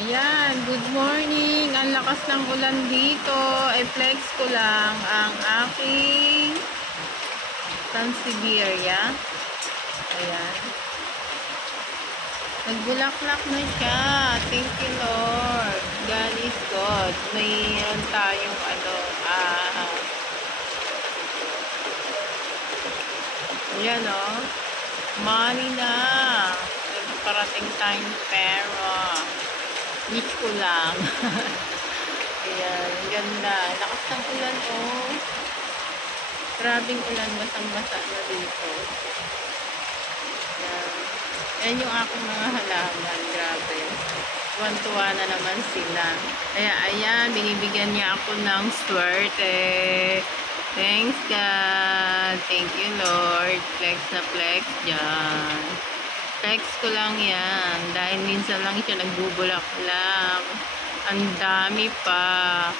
Ayan, good morning. Ang lakas ng ulan dito. I-flex ko lang ang aking Sansevieria. Ayan. Nagbulaklak na siya. Thank you, Lord. God is good. Mayroon tayong ayan money na. Nagparating tayong pera. Wish ko lang. Ayan, ganda. Lakas ng ulan, Grabing ulan, basang-basa na dito. Ayan. Ayan yung aking mga halaman. Grabe. Tuwan-tuwa na naman sila. Kaya, ayan, binibigyan niya ako ng swerte. Thanks, God. Thank you, Lord. Flex na flex dyan. Flex ko lang yan. Dahil minsan lang siya nagbubulaklak. Ang dami pa.